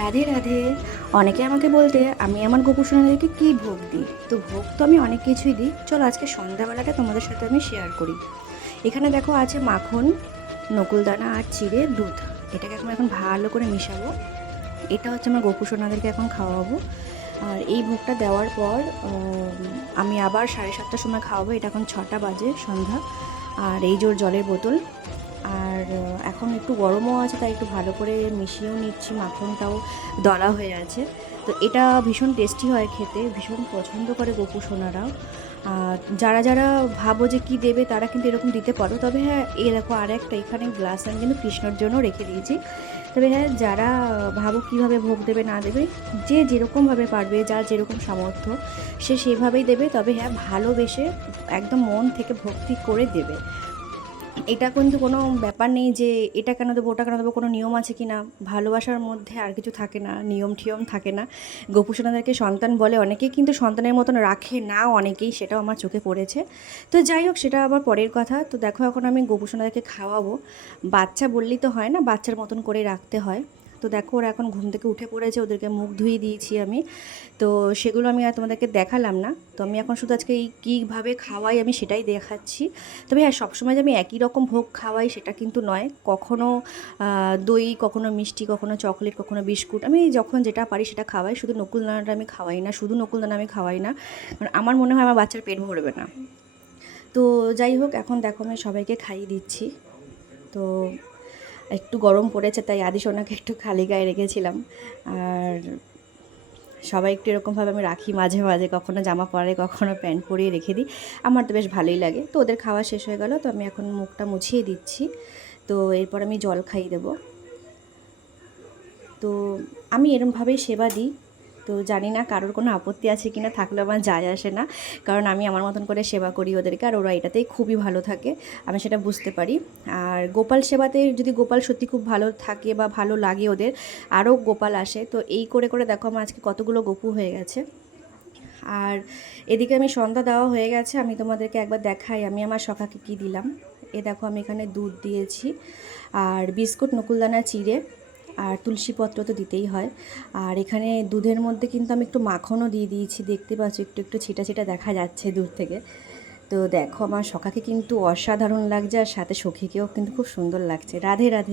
রাধে রাধে। অনেকে আমাকে বলতে আমি আমার গোপুসোনাদেরকে কী ভোগ দিই। তো ভোগ তো আমি অনেক কিছুই দিই। চলো আজকে সন্ধ্যাবেলাটা তোমাদের সাথে আমি শেয়ার করি। এখানে দেখো আছে মাখন, নকুলদানা আর চিড়ে দুধ। এটাকে এখন ভালো করে মিশাবো। এটা হচ্ছে আমার গোপুসোনাদেরকে এখন খাওয়াবো। আর এই ভোগটা দেওয়ার পর আমি আবার 7:30টার সময় খাওয়াবো। এটা এখন 6টা বাজে সন্ধ্যা। আর এই জোর জলের বোতল। আর এখন একটু গরমও আছে, তাই একটু ভালো করে মিশিয়েও নিচ্ছি। মাখনটাও দলা হয়ে আছে। তো এটা ভীষণ টেস্টি হয় খেতে, ভীষণ পছন্দ করে গোপু সোনারাও। যারা যারা ভাবো যে কী দেবে তারা কিন্তু এরকম দিতে পারো। তবে হ্যাঁ, এই দেখো আর একটা এখানে গ্লাস আমি কিন্তু কৃষ্ণর জন্য রেখে দিয়েছি। তবে হ্যাঁ, যারা ভাবো কীভাবে ভোগ দেবে না দেবে, যে যেরকমভাবে পারবে, যার যেরকম সামর্থ্য সে সেভাবেই দেবে। তবে হ্যাঁ, ভালোবেসে একদম মন থেকে ভক্তি করে দেবে। এটা কিন্তু কোনো ব্যাপার নেই যে এটা কেন দেবো ওটা কেন দেবো, কোনো নিয়ম আছে কি না। ভালোবাসার মধ্যে আর কিছু থাকে না, নিয়ম ঠিয়ম থাকে না। গোপুসোনাদেরকে সন্তান বলে, অনেকেই কিন্তু সন্তানের মতন রাখে না, অনেকেই, সেটাও আমার চোখে পড়েছে। তো যাই হোক, সেটা আবার পরের কথা। তো দেখো এখন আমি গোপুসোনাদেরকে খাওয়াবো। বাচ্চা বললেই তো হয় না, বাচ্চার মতন করে রাখতে হয়। তো দেখো ওরা এখন ঘুম থেকে উঠে পড়েছে, ওদেরকে মুখ ধুয়ে দিয়েছি আমি। তো সেগুলো আমি আর তোমাদেরকে দেখালাম না। তো আমি এখন শুধু আজকে এই কীভাবে খাওয়াই আমি সেটাই দেখাচ্ছি। তবে হ্যাঁ, সবসময় যে আমি একই রকম ভোগ খাওয়াই সেটা কিন্তু নয়। কখনও দই, কখনও মিষ্টি, কখনও চকলেট, কখনও বিস্কুট, আমি যখন যেটা পারি সেটা খাওয়াই। শুধু নকুলদানাটা আমি খাওয়াই না, শুধু নকুলদানা আমি খাওয়াই না, কারণ আমার মনে হয় আমার বাচ্চার পেট ভরবে না। তো যাই হোক, এখন দেখো আমি সবাইকে খাইয়ে দিচ্ছি। তো একটু গরম পড়েছে তাই আদি সোনাকে একটু খালি গায়ে রেখেছিলাম। আর সবাই একটু এরকমভাবে আমি রাখি মাঝে মাঝে, কখনো জামা পরে, কখনো প্যান্ট পরিয়ে রেখে দিই। আমার তো বেশ ভালোই লাগে। তো ওদের খাওয়া শেষ হয়ে গেল, তো আমি এখন মুখটা মুছিয়ে দিচ্ছি। তো এরপর আমি জল খাইয়ে দেবো। তো আমি এরমভাবেই সেবা দিই। তো জানি না কারোর কোনো আপত্তি আছে কি না, থাকলে আমার যায় আসে না, কারণ আমি আমার মতন করে সেবা করি ওদেরকে, আর ওরা এটাতেই খুবই ভালো থাকে, আমি সেটা বুঝতে পারি। আর গোপাল সেবাতে যদি গোপাল সত্যি খুব ভালো থাকে বা ভালো লাগে ওদের, আরও গোপাল আসে। তো এই করে করে দেখো আমার আজকে কতগুলো গপু হয়ে গেছে। আর এদিকে আমি সন্ধ্যা দেওয়া হয়ে গেছে, আমি তোমাদেরকে একবার দেখাই আমি আমার সখাকে কী দিলাম। এ দেখো আমি এখানে দুধ দিয়েছি, আর বিস্কুট, নকুলদানা, চিড়ে, আর তুলসীপত্র তো দিতেই হয়। আর এখানে দুধের মধ্যে কিন্তু আমি একটু মাখনও দিয়ে দিয়েছি, দেখতে পাচ্ছ একটু একটু ছিটা ছিটা দেখা যাচ্ছে দূর থেকে। তো দেখো আমার সখাকে কিন্তু অসাধারণ লাগছে, আর সাথে সখীকেও কিন্তু খুব সুন্দর লাগছে। রাধে রাধে।